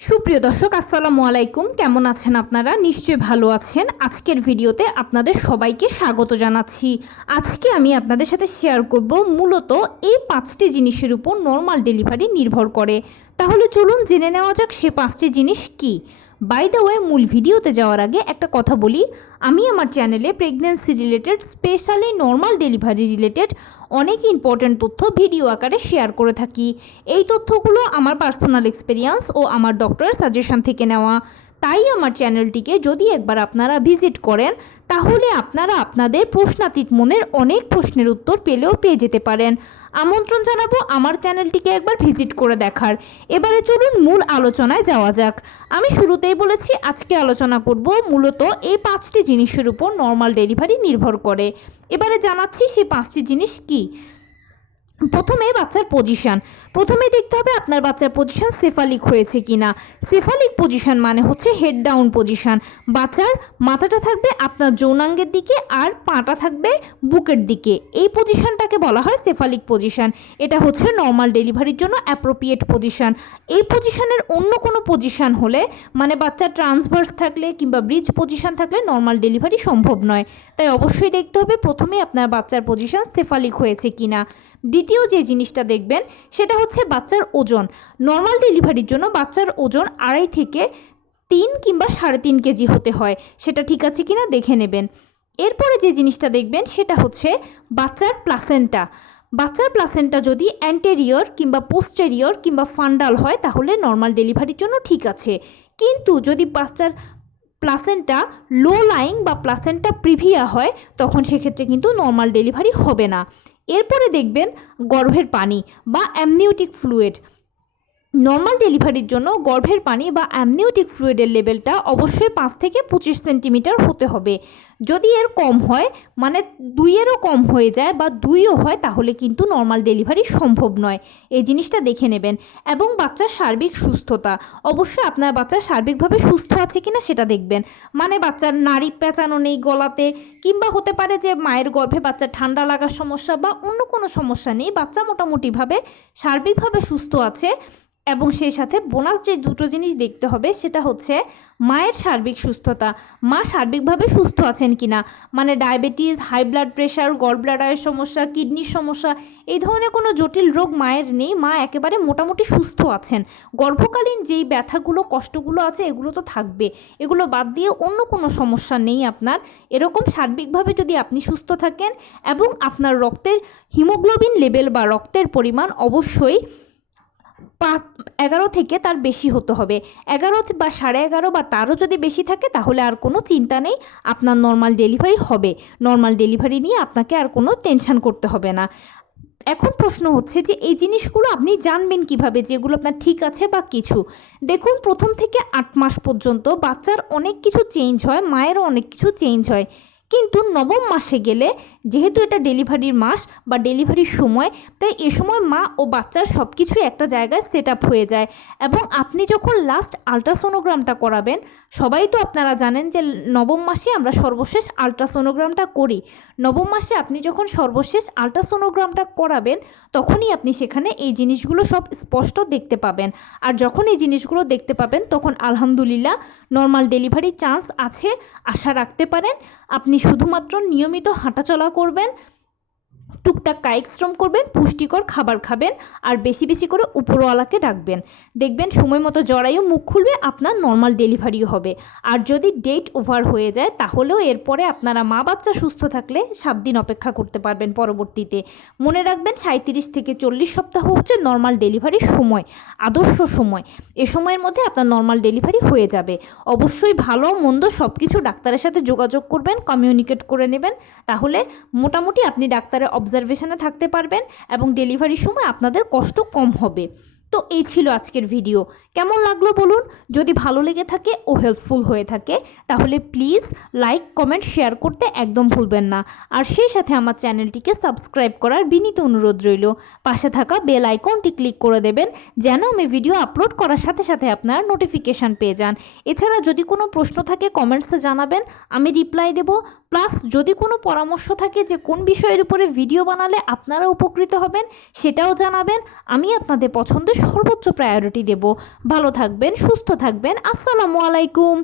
সুপ্রিয় দর্শক আসসালামু আলাইকুম, কেমন আছেন আপনারা? নিশ্চয়ই ভালো আছেন। আজকের ভিডিওতে আপনাদের সবাইকে স্বাগত জানাচ্ছি। আজকে আমি আপনাদের সাথে শেয়ার করব মূলত এই 5টি জিনিসের উপর নর্মাল ডেলিভারি নির্ভর করে। তাহলে চলুন জেনে নেওয়া যাক সে 5টি জিনিস কি। বাই দ্য ওয়ে, মূল ভিডিওতে যাওয়ার আগে একটা কথা বলি, আমি আমার চ্যানেলে pregnancy related, specially normal delivery related অনেক ইম্পর্ট্যান্ট তথ্য ভিডিও আকারে শেয়ার করে থাকি। এই তথ্যগুলো আমার পার্সোনাল এক্সপিরিয়েন্স ও আমার ডক্টরের সাজেশন থেকে নেওয়া। তাই আমার চ্যানেলটিকে যদি একবার আপনারা ভিজিট করেন তাহলে আপনারা আপনাদের প্রশ্নাতীত মনের অনেক প্রশ্নের উত্তর পেয়ে যেতে পারেন। আমন্ত্রণ জানাবো আমার চ্যানেলটিকে একবার ভিজিট করে দেখার। এবারে চলুন মূল আলোচনায় যাওয়া যাক। আমি শুরুতেই বলেছি আজকে আলোচনা করব মূলত এই 5টি জিনিসের উপর নর্মাল ডেলিভারি নির্ভর করে। এবারে জানাচ্ছি সেই 5টি জিনিস কি। প্রথমে বাচ্চার পজিশন। প্রথমে দেখতে হবে আপনার বাচ্চার পজিশন সেফালিক হয়েছে কিনা। সেফালিক পজিশন মানে হচ্ছে হেড ডাউন পজিশন। বাচ্চার মাথাটা থাকবে আপনার যৌনাঙ্গের দিকে আর পাটা থাকবে বুকের দিকে। এই পজিশনটাকে বলা হয় সেফালিক পজিশন। এটা হচ্ছে নর্মাল ডেলিভারির জন্য অ্যাপ্রোপ্রিয়েট পজিশন। এই পজিশনের অন্য কোনো পজিশন হলে, মানে বাচ্চার ট্রান্সভার্স থাকলে কিংবা ব্রিজ পজিশন থাকলে নর্মাল ডেলিভারি সম্ভব নয়। তাই অবশ্যই দেখতে হবে প্রথমে আপনার বাচ্চার পজিশন সেফালিক হয়েছে কিনা। দ্বিতীয় যে জিনিসটা দেখবেন সেটা হচ্ছে বাচ্চার ওজন। নর্মাল ডেলিভারির জন্য বাচ্চার ওজন 2.5 থেকে 3 কিংবা 3.5 কেজি হতে হয়। সেটা ঠিক আছে কিনা দেখে নেবেন। এরপরে যে জিনিসটা দেখবেন সেটা হচ্ছে বাচ্চার প্লাসেন্টা। বাচ্চার প্লাসেন্টা যদি অ্যান্টেরিয়র কিংবা পোস্টেরিয়র কিংবা ফান্ডাল হয় তাহলে নর্মাল ডেলিভারির জন্য ঠিক আছে। কিন্তু যদি বাচ্চার প্লাসেন্টা লো লাইং বা প্লাসেন্টা প্রিভিয়া হয় তখন সেক্ষেত্রে কিন্তু নর্মাল ডেলিভারি হবে না। এরপরে দেখবেন গর্ভের পানি বা অ্যামনিওটিক ফ্লুইড। নর্মাল ডেলিভারির জন্য গর্ভের পানি বা অ্যামনিওটিক ফ্লুইডের লেভেলটা অবশ্যই 5 থেকে 25 সেন্টিমিটার হতে হবে। যদি এর কম হয়, মানে 2-এরও কম হয়ে যায় বা 2ও হয়, তাহলে কিন্তু নর্মাল ডেলিভারি সম্ভব নয়। এই জিনিসটা দেখে নেবেন। এবং বাচ্চার সার্বিক সুস্থতা, অবশ্যই আপনার বাচ্চা সার্বিকভাবে সুস্থ আছে কিনা সেটা দেখবেন। মানে বাচ্চার নাড়ি পেঁচানো নেই গলাতে, কিংবা হতে পারে যে মায়ের গর্ভে বাচ্চার ঠান্ডা লাগার সমস্যা বা অন্য কোনো সমস্যা নেই, বাচ্চা মোটামুটিভাবে সার্বিকভাবে সুস্থ আছে। এবং সেই সাথে বোনাস যে দুটো জিনিস দেখতে হবে সেটা হচ্ছে মায়ের সার্বিক সুস্থতা। মা সার্বিকভাবে সুস্থ আছেন কিনা, মানে ডায়াবেটিস, হাই ব্লাড প্রেশার, গল ব্লাডারের সমস্যা, কিডনির সমস্যা, এই ধরনের কোনো জটিল রোগ মায়ের নেই। মা একেবারে মোটামুটি সুস্থ আছেন। গর্ভকালীন যেই ব্যথাগুলো, কষ্টগুলো আছে এগুলো তো থাকবে, এগুলো বাদ দিয়ে অন্য কোনো সমস্যা নেই আপনার। এরকম সার্বিকভাবে যদি আপনি সুস্থ থাকেন এবং আপনার রক্তের হিমোগ্লোবিন লেভেল বা রক্তের পরিমাণ অবশ্যই 11 থেকে তার বেশি হতে হবে। 11 বা 11.5 বা তারও যদি বেশি থাকে তাহলে আর কোনো চিন্তা নেই, আপনার নর্মাল ডেলিভারি হবে। নর্মাল ডেলিভারি নিয়ে আপনাকে আর কোনো টেনশন করতে হবে না। এখন প্রশ্ন হচ্ছে যে এই জিনিসগুলো আপনি জানবেন কিভাবে যেগুলো আপনার ঠিক আছে বা কিছু। দেখুন, প্রথম থেকে 8 মাস পর্যন্ত বাচ্চার অনেক কিছু চেঞ্জ হয়, মায়েরও অনেক কিছু চেঞ্জ হয়। কিন্তু 9ম মাসে গেলে, যেহেতু এটা ডেলিভারির মাস বা ডেলিভারির সময়, তাই এ সময় মা ও বাচ্চার সব কিছুই একটা জায়গায় সেট আপ হয়ে যায়। এবং আপনি যখন লাস্ট আলট্রাসোনোগ্রামটা করাবেন, সবাই তো আপনারা জানেন যে 9ম মাসে আমরা সর্বশেষ আলট্রাসোনোগ্রামটা করি। 9ম মাসে আপনি যখন সর্বশেষ আলট্রাসোনোগ্রামটা করাবেন তখনই আপনি সেখানে এই জিনিসগুলো সব স্পষ্ট দেখতে পাবেন। আর যখন এই জিনিসগুলো দেখতে পাবেন তখন আলহামদুলিল্লাহ নর্মাল ডেলিভারির চান্স আছে, আশা রাখতে পারেন। আপনি শুধুমাত্র নিয়মিত হাঁটাচলা করবেন, টুকটাক কায়িক শ্রম করবেন, পুষ্টিকর খাবার খাবেন আর বেশি বেশি করে উপরওয়ালাকে ডাকবেন। দেখবেন সময় মতো জরায়ু মুখ খুলবে, আপনার নর্মাল ডেলিভারিও হবে। আর যদি ডেট ওভার হয়ে যায় তাহলেও এরপরে আপনারা মা বাচ্চা সুস্থ থাকলে 7 দিন অপেক্ষা করতে পারবেন পরবর্তীতে। মনে রাখবেন 37 থেকে 40 সপ্তাহ হচ্ছে নর্মাল ডেলিভারির সময়, আদর্শ সময়। এ সময়ের মধ্যে আপনার নর্মাল ডেলিভারি হয়ে যাবে। অবশ্যই ভালো মন্দ সব কিছু ডাক্তারের সাথে যোগাযোগ করবেন, কমিউনিকেট করে নেবেন, তাহলে মোটামুটি আপনি ডাক্তারের অবজারভেশনে থাকতে পারবেন এবং ডেলিভারির সময় আপনাদের কষ্ট কম হবে। তো এই ছিল আজকের ভিডিও। কেমন লাগলো বলুন। যদি ভালো লেগে থাকে ও হেল্পফুল হয়ে থাকে তাহলে প্লিজ লাইক, কমেন্ট, শেয়ার করতে একদম ভুলবেন না। আর সেই সাথে আমার চ্যানেলটিকে সাবস্ক্রাইব করার বিনীত অনুরোধ রইল। পাশে থাকা বেল আইকনটি ক্লিক করে দেবেন যেন আমি ভিডিও আপলোড করার সাথে সাথে আপনার নোটিফিকেশান পেয়ে যান। এছাড়া যদি কোনো প্রশ্ন থাকে কমেন্টসে জানাবেন, আমি রিপ্লাই দেব। প্লাস যদি কোনো পরামর্শ থাকে যে কোন বিষয়ের উপরে ভিডিও বানালে আপনারা উপকৃত হবেন সেটাও জানাবেন। আমি আপনাদের পছন্দের সর্বোচ্চ প্রায়োরিটি দেব। ভালো থাকবেন, সুস্থ থাকবেন। আসসালামু আলাইকুম।